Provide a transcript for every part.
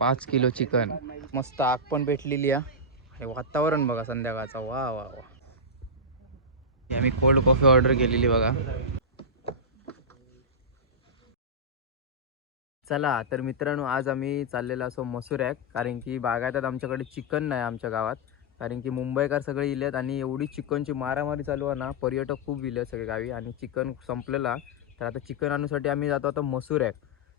5 kilo chicken, मस्त आग पण भेटलेली आहे. वातावरण बघा संध्याकाळचा, वा वा वा. आम्ही कोल्ड कॉफी ऑर्डर केलेली बघा. चला तर मित्रांनो, आज आम्ही चाललेलो असो मसुऱ्याक, कारण की बागायतात आमच्याकडे चिकन नाही आमच्या गावात. कारण की मुंबईकर सगळे इलेत आणि एवढी चिकनची मारामारी चालू आहे ना, पर्यटक खूप इले सगळे गावी आणि चिकन संपलेला. तर आता चिकन आणण्यासाठी आम्ही जातो आता मसुऱ्याक.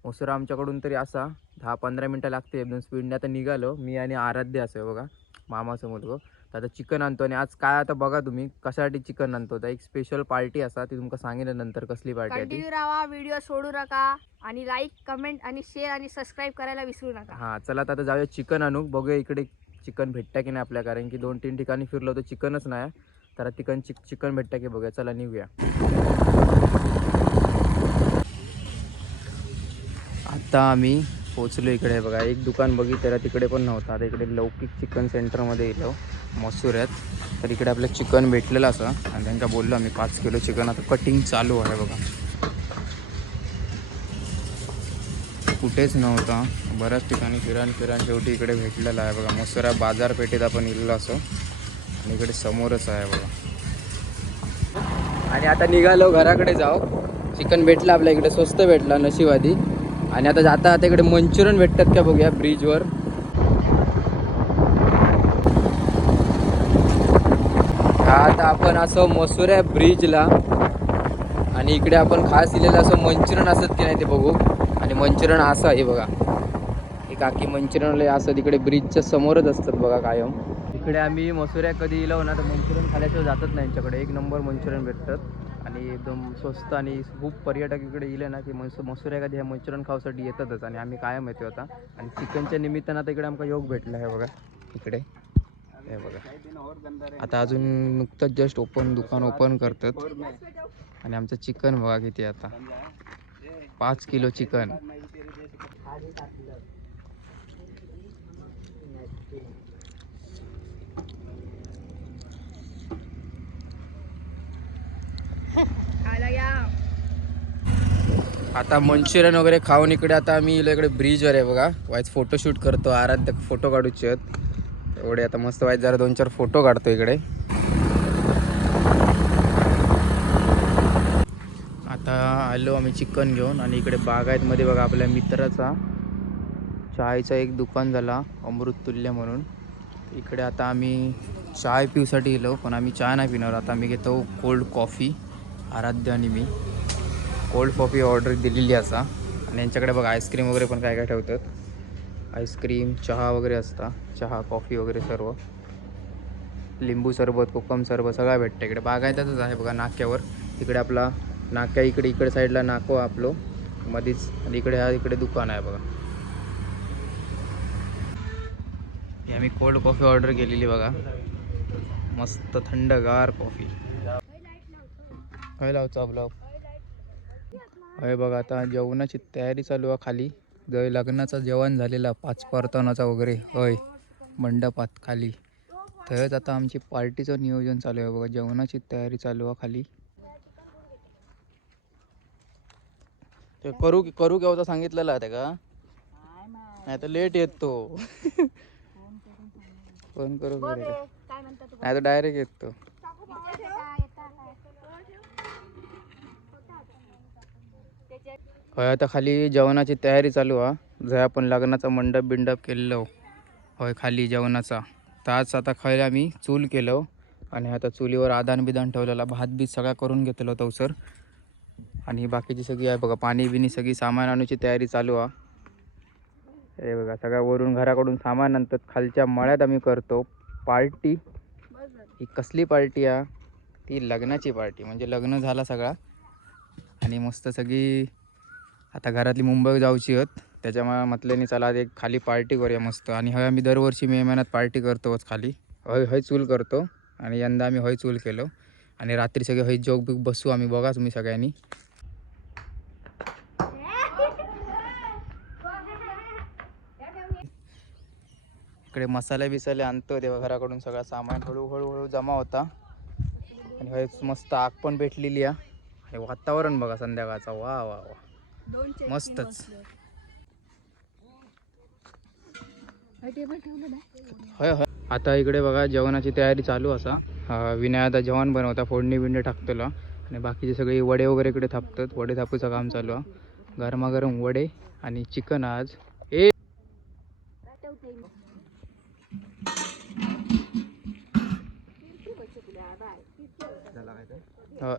मसुरा आमच्याकडून तरी असा 10-15 मिनटं लागते एकदम स्पीडने. आता निघालो मी आणि आराध्य असं बघा, मामाचं मुलगा. तर आता चिकन आणतो आणि आज काय आता बघा तुम्ही कशासाठी चिकन आणतो. तर एक स्पेशल पार्टी असा, ती तुमका सांगेन नंतर कसली पार्टी आहे ती. कंटिन्यू राहा, व्हिडिओ सोडू नका आणि लाईक कमेंट आणि शेअर आणि सबस्क्राईब करायला विसरू नका. हां चला आता जाऊया चिकन आणू, बघूया इकडे चिकन भेटतं की नाही आपल्या. कारण की 2-3 ठिकाणी फिरलो तर चिकनच नाही. तर चिकन भेटतं की बघूया, चला निघूया. आता आम्ही पोचलो इकडे बघा. एक दुकान बघितलं तिकडे पण नव्हतं. आता इकडे लौकिक चिकन सेंटरमध्ये येलो मसुऱ्यात. तर इकडे आपलं चिकन भेटलेलं असं आणि त्यांना बोललो आम्ही 5 किलो चिकन. आता कटिंग चालू आहे बघा. कुठेच नव्हता, बऱ्याच ठिकाणी फिरान शेवटी इकडे भेटलेला आहे बघा. मसुरा बाजारपेठेत आपण इल्लो असो आणि इकडे समोरच आहे बघा. आणि आता निघालो घराकडे जाऊ. चिकन भेटलं आपल्या इकडे, स्वस्त भेटला नशिबादी. आणि आता आता इकडे मंचुरियन भेटतात का बघूया ब्रिजवर. आता आपण असं मसुऱ्या ब्रिजला आणि इकडे आपण खास दिलेलं असं मंचुरियन असत की नाही ते बघू. आणि मंचुरियन असं आहे बघा, ही काकी मंचुरियनला असं तिकडे ब्रिजच्या समोरच असतात बघा कायम. इकडे आम्ही मसुऱ्या कधी इलो ना तर मंचुरियन खाल्याशिवाय जातच नाही यांच्याकडे. एक नंबर मंचुरियन भेटतात आणि एकदम स्वस्त. आणि खूप पर्यटक इकडे इले ना की मसुऱ्या कधी ह्या मंचुरियन खाऊसाठी येतातच आणि आम्ही कायम येतो आता. आणि चिकनच्या निमित्तानं आता इकडे आमका योग भेटला आहे बघा. इकडे हे बघा, आता अजून नुकतंच जस्ट दुकान ओपन करतात. आणि आमचं चिकन बघा किती आता, 5 किलो चिकन. आता मंचुरियन वगैरे खाऊन इकडे आता आम्ही इकडे ब्रिजवर आहे बघा. वाईज फोटोशूट करतो, आराध्य फोटो काढूचे आहेत एवढे. आता मस्त वाईज जरा 2-4 फोटो काढतो इकडे. आता आलो आम्ही चिकन घेऊन आणि इकडे बागायतमध्ये बघा आपल्या मित्राचा चायचा एक दुकान झाला अमृततुल्य म्हणून. इकडे आता आम्ही चाय पिऊसाठी गेलो, पण आम्ही चाय नाही पिणार. आता आम्ही घेतो कोल्ड कॉफी. आराध्य आणि मी कोल्ड कॉफी ऑर्डर दिलेली असा. आणि यांच्याकडे बघा आईस्क्रीम वगैरे पण काय काय ठेवतात. आईस्क्रीम, चहा वगैरे असता, चहा कॉफी वगैरे सर्व. लिंबू सरबत, कोकम सरबत सगळं भेटतं इकडे. बागायतच आहे बघा नाक्यावर. इकडे आपला नाक्या इकडे साईडला नाको आपलो मध्येच. आणि इकडे दुकान आहे बघा. ही आम्ही कोल्ड कॉफी ऑर्डर केलेली बघा, मस्त थंडगार कॉफी. लावचा ब्लॉग आहे बघा. आता जेवणाची तयारी चालू आहे खाली. जय लग्नाचं जेवण झालेला 5 परतानाचा वगैरे होय मंडपात खाली. तरच आता आमची पार्टीचं नियोजन चालू आहे बघा. जेवणाची तयारी चालू आहे खाली. ते करू केव्हा सांगितलेलं आहे का, नाही तर लेट येतो. फोन करू नाही तर डायरेक्ट येतो. होय आता खाली जेवणाची तयारी चालू आहे. जर आपण लग्नाचा मंडप केलेलो होय खाली जेवणाचा. तर आता खायला आम्ही चूल केलो आणि आता चुलीवर आदान बिदान ठेवलेला. भात बीत सगळा करून घेतलो तवसर. आणि बाकीची सगळी आहे बघा पाणी बिनी सगळी सामान आणण्याची तयारी चालू आहे. हे बघा सगळ्या वरून घराकडून सामान आणतात. खालच्या मळ्यात आम्ही करतो पार्टी. ही कसली पार्टी आहे, ती लग्नाची पार्टी. म्हणजे लग्न झाला सगळा आणि मस्त सगळी आता घरातली मुंबई जाऊची आहेत. त्याच्यामुळे म्हटल्याने चला एक खाली पार्टी करूया मस्त. आणि हय आम्ही दरवर्षी मे महिन्यात पार्टी करतोच खाली. हय चूल करतो आणि यंदा आम्ही हय चूल केलो. आणि रात्री सगळे हय जोग बिग बसू आम्ही बघा तुम्ही सगळ्यांनी. इकडे मसाले बिसाले आणतो तेव्हा घराकडून सगळा सामान हळूहळू जमा होता. आणि हय मस्त आग पण भेटलेली आहे. वातावरण बघा संध्याकाळचा, वा वा वा मस्तच. होय होय. आता इकडे बघा जेवणाची तयारी चालू असा. विनय आता जेवण बनवता, फोडणी बिंडे टाकतलो आणि बाकीचे सगळे वडे वगैरे इकडे थापतात. वडे थापूचं काम चालू आहे. गरमागरम वडे आणि चिकन आज. हो.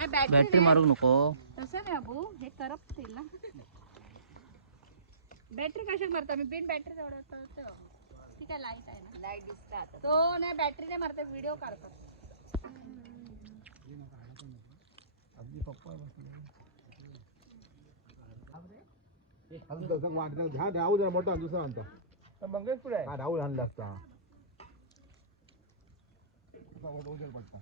काय बॅटरी मारू नको. तसं नाही अबू, हे करपतील ना. बॅटरी कशा मारता मी बिन बॅटरी ती काय लाईट आहे ना, लाईट दिसतात तो नाही. बॅटरी नाही मारता, व्हिडिओ काढतात. राहू जरा मोठा दुसरा आणता राहुल आणला असता पडता